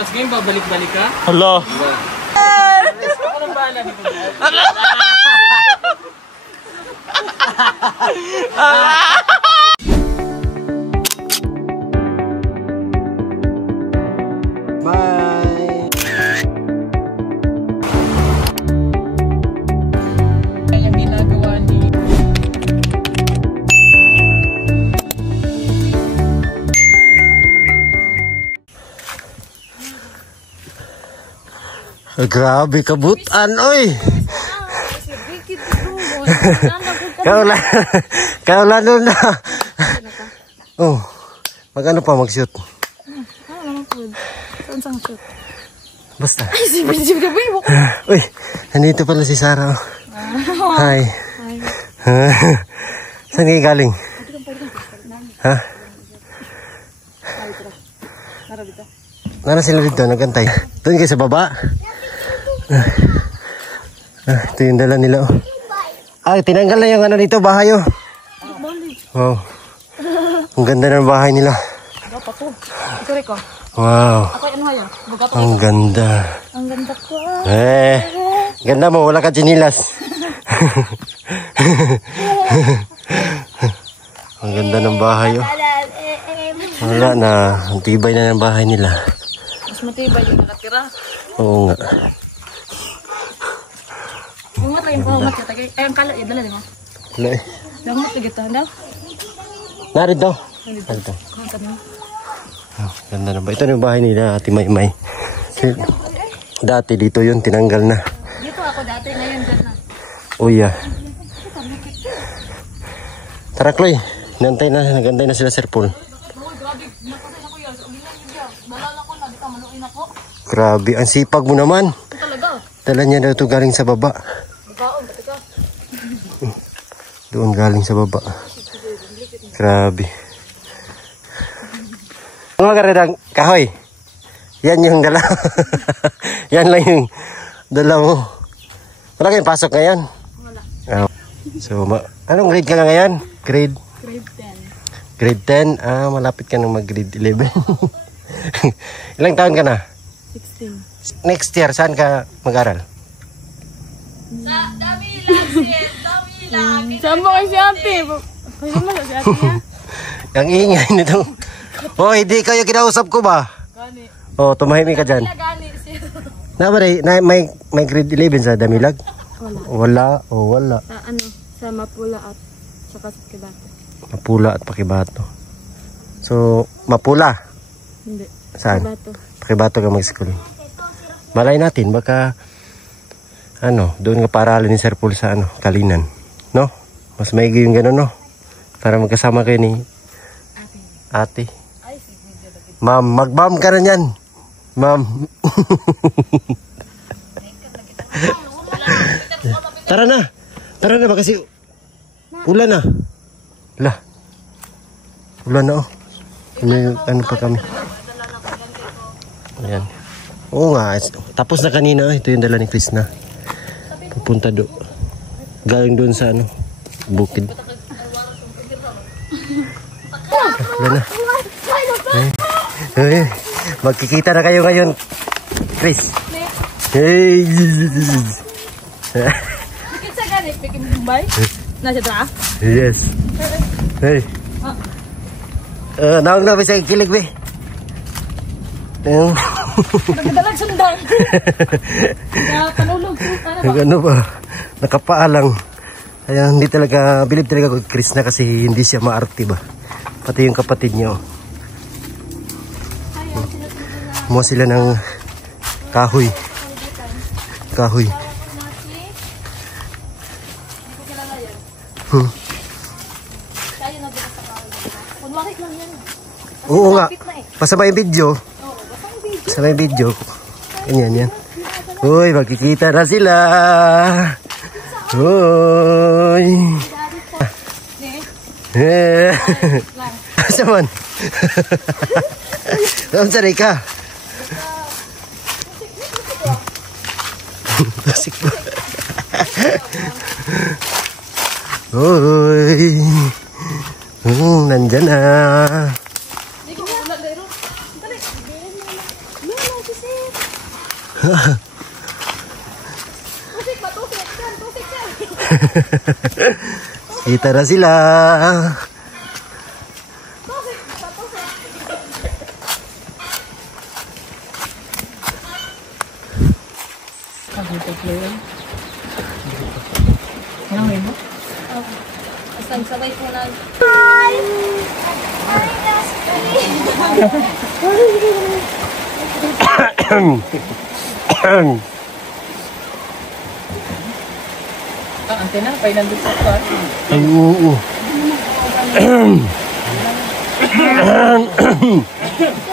Tapos ngayon babalik-balik ka? Hala. Ako lang bahala dito. Bye. Yung ginagawa ni... Grabe kabutan, oy. Kaulan nun na. Oh, magano pa mag-shoot? Basta. Uy, nandito pala si Sarah. Hi. Saan kayo galing? Ha? Nara sila dito, nagantay. Doon kayo sa baba? Ito yung dala nila. Ay, tinanggal na yung ano dito, bahay oh. Wow. Ang ganda ng bahay nila. Wow. Ang ganda. Ang ganda ko. Ganda mo, wala ka chinilas. Ang ganda ng bahay oh. Wala na, ang tibay na ng bahay nila. Mas matibay yung nakatira. Oo nga. Yung mata yung pahumat ka tagay. Ay, ang kala, yung dala, di ba? Wala eh. Yung mata gito, daw? Narito. Narito. Oh, ganda na ba? Ito na yung bahay nila, Ate Maymay. Dati dito yun, tinanggal na. Dito ako dati, ngayon dyan na. Uy ah. Tara Chloe, nagantay na sila Sir Paul. Grabe, ang sipag mo naman. Dala niya daw ito galing sa baba. Doon galing sa baba. Grabe. Mga karedang kahoy. Yan yung dala. Yan lang yung dala mo. Wala kayong pasok ngayon? Wala. So, anong grade ka nga ngayon? Grade 10. Grade 10? Ah, malapit ka nang mag-grade 11. Ilang taon ka na? 16. Next year, saan ka mag-aral? Sa Damilag, Damilag. Saan mo kasi ate? Kaya mo si ate niya? Ang ingay nito. Oh, hindi kayo kinausap ko ba? Gani. Oh, tumahimik ka dyan. Gani siya. May grade 11 sa Damilag? Wala. Wala. Sa ano? Sa Mapula at saka sa Pakibato. Mapula at Pakibato. So, Mapula? Hindi. Saan? Pakibato. Pakibato ka mag-school. Malay natin, baka doon nga paaralan ni Sir Paul sa Kalinan. No? Mas maigi yung gano'n, no? Para magkasama kayo ni ate. Ma'am, mag-ma'am ka na yan. Ma'am. Tara na ba kasi ulan na. Ulan na oh. Ano pa kami. Ayan. Oo nga, tapos na kanina oh. Ito yung dala ni Krishna. Pupunta doon. Galing doon sa bukid. Ulan na. Magkikita na kayo ngayon, Chris. Hey. Bakit sa ganit? Bikin Mumbai? Nasa dra? Yes. Hey. Nawag na ba sa kilig, be? Nagdalag sundan. Panulog. Ano ba? Nakapaalang. Kaya hindi talaga, believe talaga kay Chris na kasi hindi siya maarte ba. Pati yung kapatid niya. Kumuha sila ng kahoy. Oo nga. Pasama yung video. Pasama yung video. Ganyan yan. Uy, magkikita na sila. Uy. Saman. Saan saray ka? Tasik ba? Uy. Nandyan na. Tusik ba? Tusik yan. Tusik yan. Kita na sila. Tusik ba? Tusik. Sabay po na. Antena, pay nandun sa car. Ay, oo.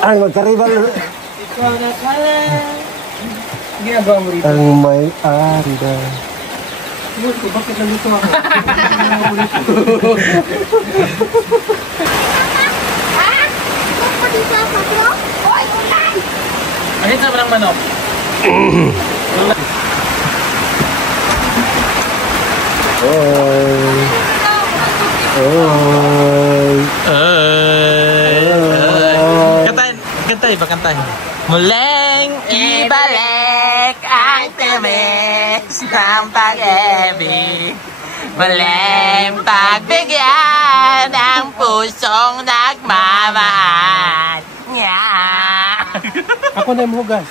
Ay, magkaribal. Ikaw na pala. Ginagawa mo rito. Ang may-ari na. Bakit nandito ako? Ahit sa parang manok. Oy. Oy. Kantay ba kantay? Muling ibalik ang timis ng pag-ibig. Muling pagbigyan ang pusong nagmamahal. Ako na yung hugas.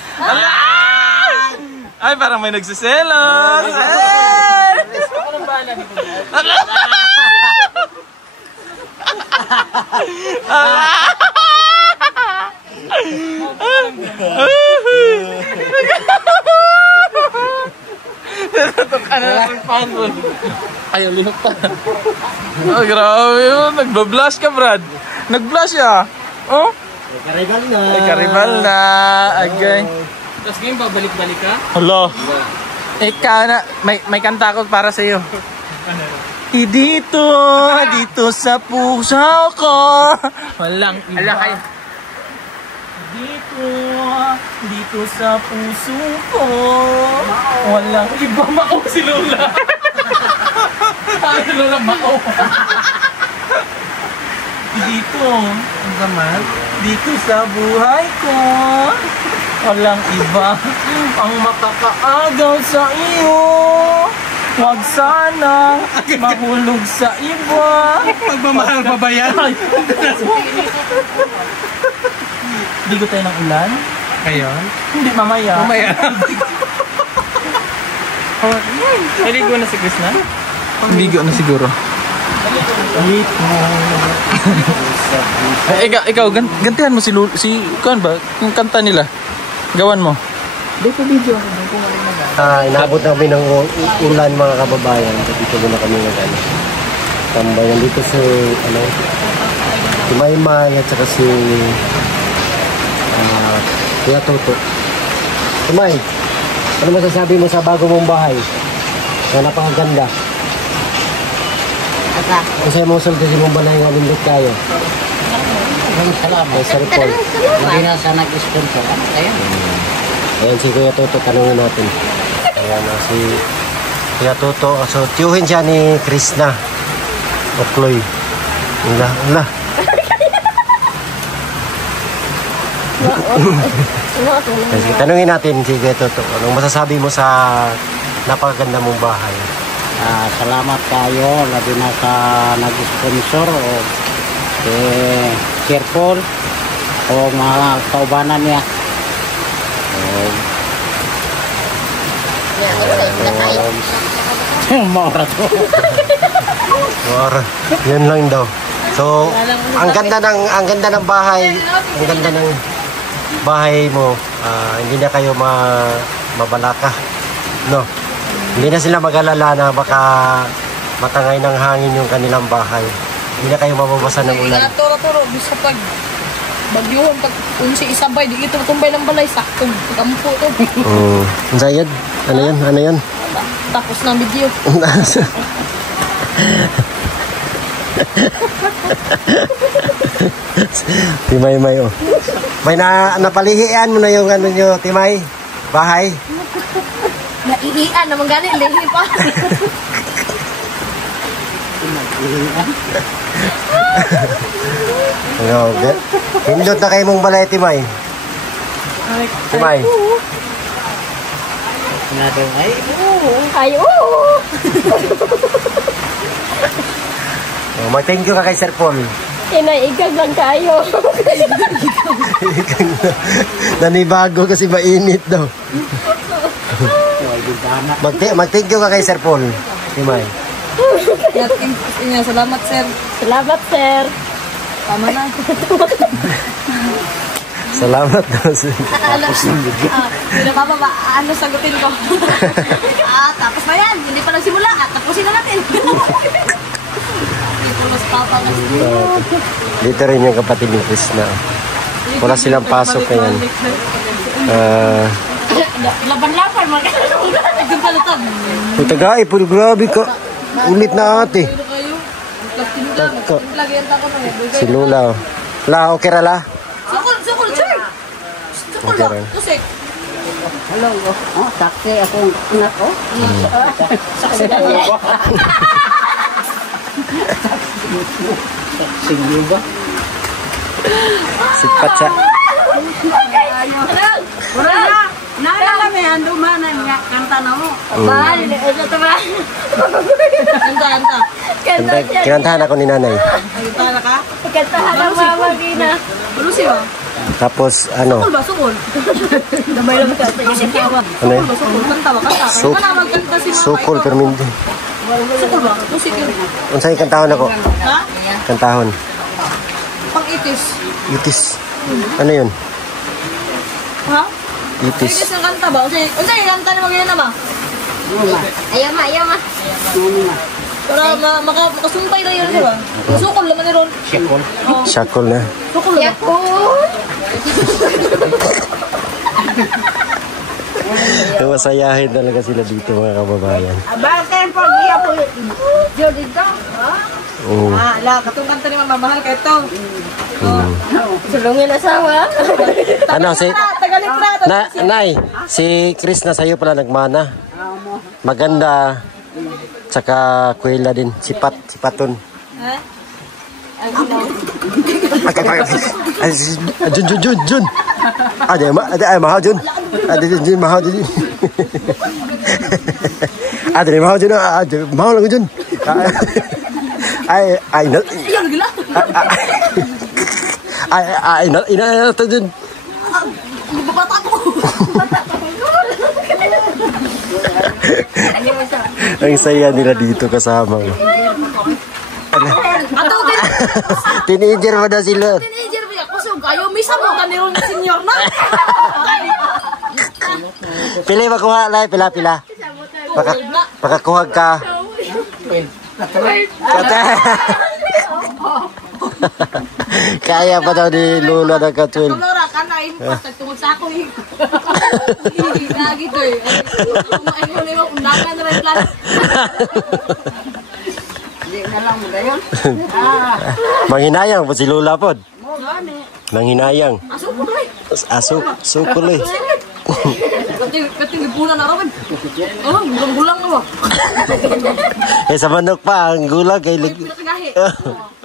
Ay, parang may nagsiselos. Ako nang bahala dito. Ayaw, linok pa. Oh, grabe yun. Nagba-blush ka, Brad. Nag-blush ya. Oh? Karibal na. Ay, karibal na. Agay. Tapos ngayon, babalik-balik ka? Hello. Ikaw na. May kanta ko para sa iyo. Dito sa puso ko. Walang iba. Ala kayo. Dito sa puso ko. Walang iba. Mao si Lola. Si Lola mao. Dito sa buhay ko. Walang iba ang makakaagaw sa iyo. Huwag sana mahulog sa iba. Magmamahal pa ba yan? Ligo tayo ng ulan? Ngayon? Hindi, mamaya. Naligo na si Chris na? Ligo na siguro. Ikaw, gantihan mo si Kuan ba? Yung kanta nila. Gawan mo. Dito video ako. Inaabot na kami ng ulan mga kababayan. Dito muna kami nag-ano. Tambayan dito si si Maymay at saka si Kuya Toto. May, ano masasabi mo sa bago mong bahay? Na napakaganda. Kasi mo sulti si mong balay nga lindot tayo. Salamat. Sa report. Hindi na sa nag-sponsor. Ano kaya? Ayan si Kuya Toto, tanungin natin. Ayan si Kuya Toto. So, tiyuhin siya ni Krishna. O Chloe. Wala. Sige, tanungin natin si Kuya Toto. Anong masasabi mo sa napakaganda mong bahay? Salamat kayo. Labi na sa nag-sponsor o Circle o mga kaubanan niya. Mora to. Yun lang daw. So, ang ganda ng bahay. Ang ganda ng bahay mo. Hindi na kayo mabalaka. No. Hindi na sila mag-alala na baka matangay ng hangin yung kanilang bahay. Hindi na kayo mababasa ng ulan. Toro-toro, bisa pag bagyuhon, pag unsi isabay, di ito tumbay ng balay, saktong pagkampo to. Zayed, ano yan? Tapos na video. Timay, oh. May napalihian mo na yung ano nyo, Timay? Bahay? Naihian naman galing, lihi pa. Hindot na kayo mong balay, Timay. Timay. Ay, oo. Oh, mag-thank you ka kay Sir Paul. Inaigag lang kayo. Nanibago kasi mainit daw. Mag-thank you ka kay Sir Paul. Himay. Salamat, sir. Salamat, sir. Tama na. Salamat daw, sir. Hindi pa ba? Ano sagutin ko? Tapos na yan. Hindi pa nagsimula. Tapusin na natin. Dito rin yung kapatid ni Chris na. Wala silang pasok ngayon. Laban-laban. Magkakaroon palutag. Yung tagay po, grabe ka. Ulit na ate. Si Lula. La, okay ra la? Sukul, sir. Sukul ba? Tusik. Hello. Oh, taksi akong anak ko. Saksi na niya. Sige ba? Sipat siya. Nala may andumanan nga kanta na mo. Mahal, ito ba? Kanta. Kinantahan ako ni nanay. Kanta ka? Kantahan ang mama Gina. Lucy ba? Tapos ano? Sukul ba? Sukul? Damay lang ka. Ano yun? Sukul, kanta ba? Kanta. Suk- Kaya magkanta si mama. Sukol permindo. Sukul ba? Lucy yun. Unsay kantahon ako? Ha? Kantahon. Pang-itis. Itis. Ano yun? Ha? Itis. Itis ng kanta ba? Unsay kanta ni Magina ba? Ayaw ma. Para makasumpay na yun, diba? Sukol naman ni Ron. Shakol na. Sukol ba? Masayahin talaga sila dito mga kababayan. Bakit pag iya po yo dito? Oo. Katong kanta ni Mama, mahal ka ito. Sulungin asawa. Ano si Tagalit na. Nay, si Chris na sa'yo pala nagmana. Maganda. Tsaka kuwela din. Sipaton. Ha? Jun. Ay, mahal Jun. Jun, mahal Jun. Mahal Jun. Mahal lang Jun. Ina to Jun. Bubata ko. Ang saya nila dito kasama. Ato din. Teenager pa na sila. Teenager ba ako? So, ayaw misa mo ka ni Ron senior na. Pila makuha lai, pila. Pakakuhag ka. Kaya pa daw ni Lula na ka-12. Kamora ka na tungod sa ako eh. Lagi to eh. Ay mo nimo undangan na rin plan. Di na lang mo dayon. Manghinayang po si Lula pod. Manghinayang. Aso ko rin. Sukol eh. Kating lipunan na rin. Gulang-gulang na ba? Sa manok pa, ang gulang kay lig... Pinakagahi.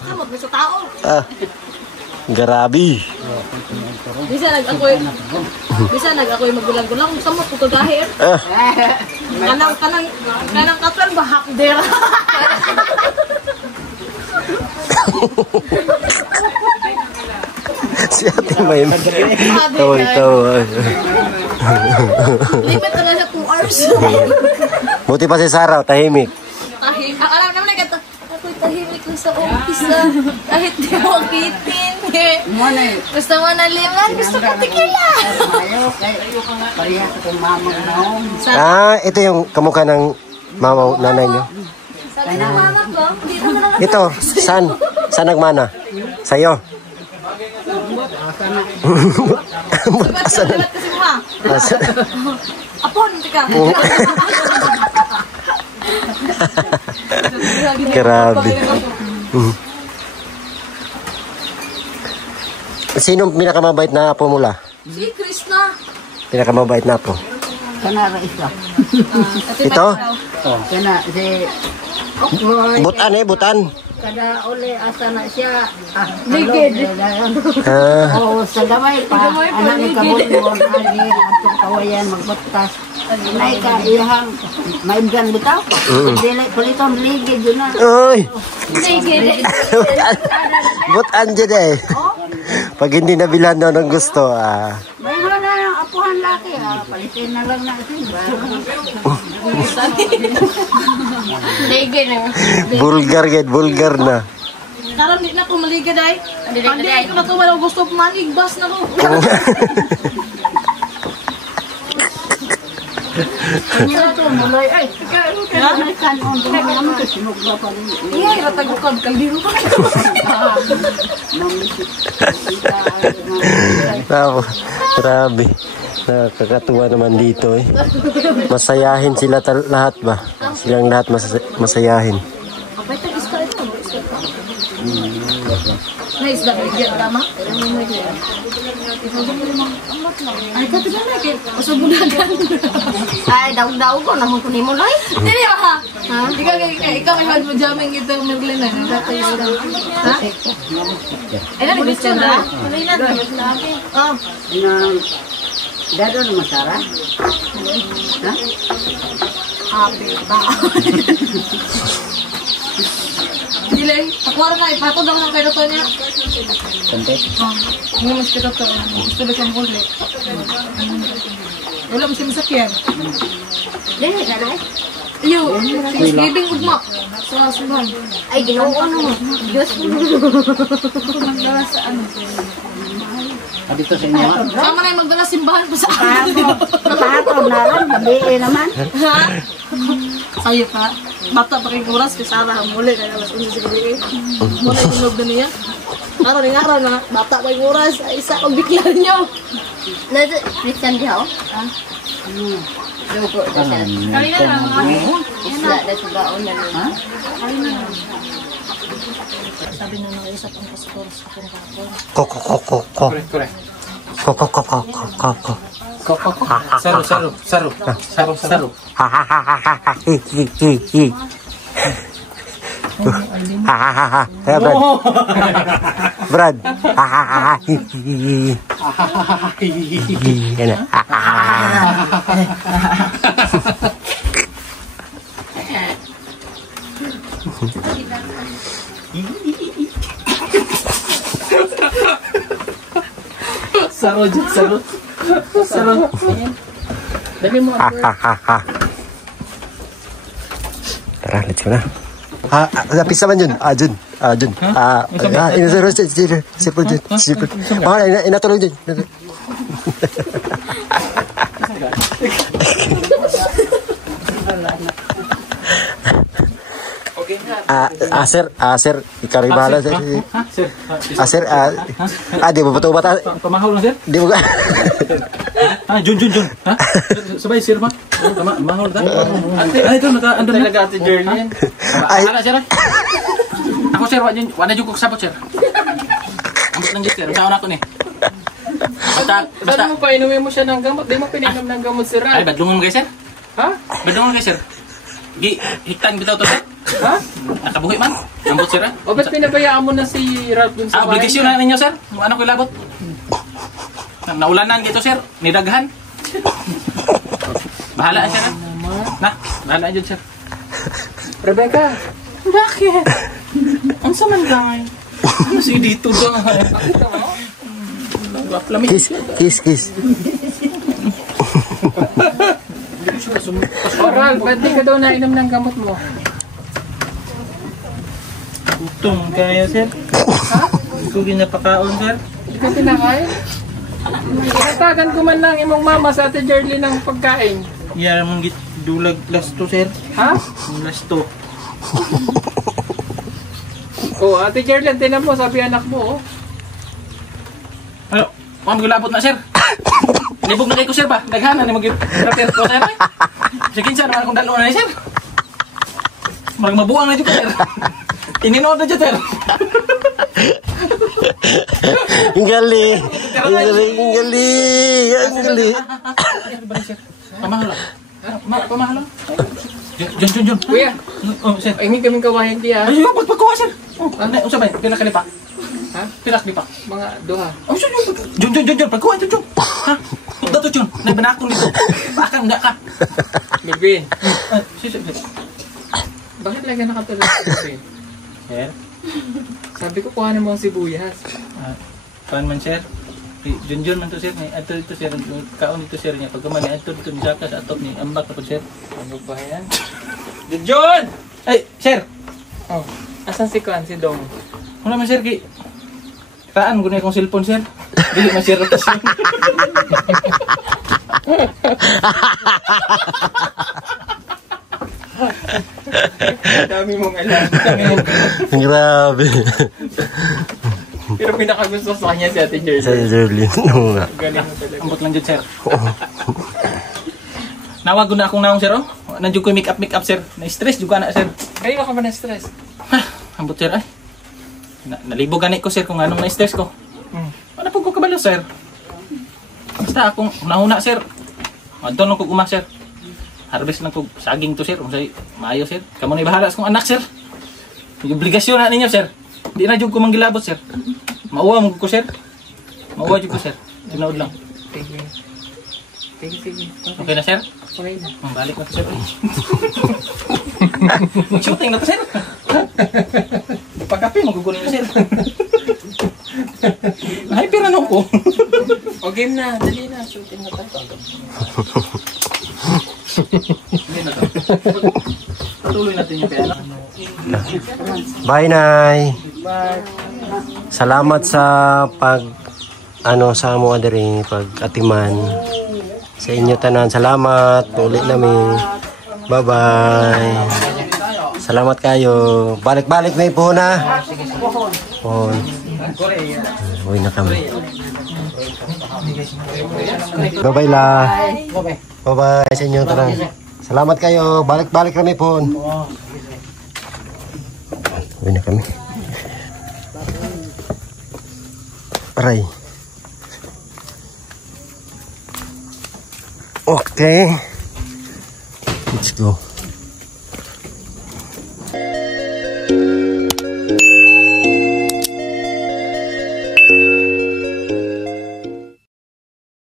Kamot mo sa tao. Garabi. Bisa nag-ako'y magulang-gulang. Kamot ko kagahi. Kanang katwan ba hakdera? Si Ate May. Tawa. Limit na sa 2 hours. Buti pa si Sarah, tahimik. Alam naman na kata, ako'y tahimik ko sa office kahit di mo kitin. Gusto mo na liman, gusto ko tikila. Pareha sa kong mamag na Ito yung kamukha ng mama, nanay niyo. Sabi ng mama ko, dito na lang. Ito, saan nagmana? Sa'yo. Sabat kasi mo ha. Apon, tika. Grabe. Sino pinakamabait na apo mula? Si Krishna. Pinakamabait na apo. Kana ra isa. Ito? Kana si Okroy. Butan. Kada uli asa na siya. Ligid. Oh, sa gamay pa. Anak ni kabot mo. Ani, atong kawayan magbutas. Nay ka iyang may gan bitaw. Dili paliton ligid yun na. Uy! Sige. But andyan eh. Pag hindi nabilan daw ng gusto, May wala ng apuhan laki palitin na lang natin. Sige na. vulgar na. Karon di na ko maligad ay. Hindi ko na to wala gusto pumanig bas na ko. Ano to mulay ay. May kanon do naman to sinugba pa rin. Iya, ratagukab kaldiro pa. Grabe. Nakakatuwa naman dito eh. Masayahin sila lahat ba? Silang lahat masayahin. Apa itu iskal itu? Nice dah dia lama. Ay, kata dia lagi. Pasal budakan. Ay, daw ko namun kunin mo loy. Dili ha. Ha? Ikaw may hard mo jamming gitu Merlin na. Ha? Ano ni gusto na? Malina lagi. Oh. Dado naman Sarah. Ha? Ape ba? Dili, takwara na ipatod ako ng kairoto niya. Sante. Ngayon mas kairoto. Gusto na siyang huli. Wala mo siya masakyan. Dili ka na eh? Iyo, Thanksgiving ugma. Sa suman. Ay, ginawa ko mo. Diyos mo. Magdala sa ano. Dito sa inyo. Sama na yung magdala simbahan po sa akin. Pahatong na lang, gabi naman. Ha? Sayo pa. Bata pa kay oras kay Sarah ang muli kaya alas 11 sa gabi. Muna inog na niya. Araw ng araw na bata pa kay oras ay isa og biklan niyo. Na Christian di ho? Ha? Lugo da siya. Kanina lang mga isla da sa baon na ha? Sabi na ng isa pang pastor sa akong kapon. Correct. Saro. Brad. Saro. Dali mo. Tara, let's go na. Pisa man yun. Jun. Sipol dyan. Inatulog dyan. Sir, ikaw rin bahala. Sir, di mo ba ito bata? Pamahol na sir? Di mo ka? Jun. Ha? Sabay sir ma? Pamahol ta? Ay, ito, naka-andun na. Talaga ate Jerlyn. Ala sir. Ako sir, wala dyan ko kasabot sir. Ambot lang dyan sir, saan ako ni? Basta mo pa inuwi mo siya ng gamot? Di mo pininom ng gamot sir. Ay, badlungan mo kayo sir? Ha? Badlungan kayo sir? Hiktan bitaw to sir? Ha? Nakabuhi man? Ambot sir ha? O ba't pinabayaan mo na si Ralph dun sa bahay? Obligasyon na ninyo sir? Ano ko ilabot? Naulanan dito sir? Nidaghan? Bahala sir ha? Bahala dyan sir. Rebecca, bakit? Ang saman lang. Ano si dito ba? Pakita mo? Kiss. Oral, ba't di ka daw nainom ng gamot mo? Gutom kaya sir. Ha? Hindi ko ginapakaon sir. Hindi ka tinakain? Natagan ko man lang imong mama sa ate Jerlyn ng pagkain. Yara mong dulag lasto sir. Ha? Lasto. Oh, ate Jerlyn, tinan mo, sabi anak mo, oh. Ano? Magulabot na sir. Libog na kayo ko sir ba? Naghanan na mag-rapir ko sir. Sige sir, naman akong dalo na sir. Marang mabuang na dito sir. Ininood na dyan sir. Ang galing. Pamahal lang. Pamahal lang. Jun. Kuya. Oh sir. Ay, hindi kaming kawahin diya. Ay, pagpagkuha sir. Ano sabay? Pila kalipa? Ha? Pila kalipa? Mga duha. Oh, Jun. Pagkuha, Jun. Ha? Dato Chun, nagbanakong dito. Bakang enggak ka. Bibin, Sir. bakit lagi nakatulog sa bibin? Sir. Sabi ko, kuhanin mo ang sibuyas. Kuan man sir. Junjun man to sir. Ato ito sir. Kaon ito sir niya. Pagkaman ato dito ni Jaka sa atop ni ambak tapos sir. Ano ba yan? John! Ay, sir. Oh, asan si Kuan, si Dong? Wala man sir ki. Taan guna akong cellphone sir. Dili man sir tas. Dami mong alam. Grabe. Pero pinakagusto sa kanya si Ate Jerry. Sa Jerlyn. Oo nga. Galing mo talaga. Ambot lang jud sir. Nawag guna akong naong sir oh. Nandiyo ko make up sir. Na-stress juga na sir. Kayo ka ba na-stress? Ambot sir ay. Nalibog gani ko sir kung anong na-stress ko. Ano po ko kabalo sir? Basta akong nahuna sir. Adto nung kog uma sir. Harvest lang kog saging to sir. Unsay maayo sir. Kamo na bahala sa kong anak sir. May obligasyon na ninyo sir. Di na jud ko manggilabot sir. Mauwa mo ko sir. Mauwa jud ko sir. Tinood lang. Sige. Sige. Okay na sir? Okay na. Balik na to sir. Shooting na to sir. Pagkape magugunin na sir. Ay pira no ko. O game na. Dali na. Shooting na tayo. Hindi na to. Patuloy natin yung pera. Bye, Nay. Salamat sa sa mo diri pag-atiman. Sa inyo tanan, salamat. Ulit namin. Bye-bye. Salamat kayo. Balik-balik na po na. Pohon. Uwi na kami. Bye-bye la. Bye-bye sa inyo tanan. Salamat kayo. Balik-balik kami po. Uwi na kami. Aray. Okay. Let's go.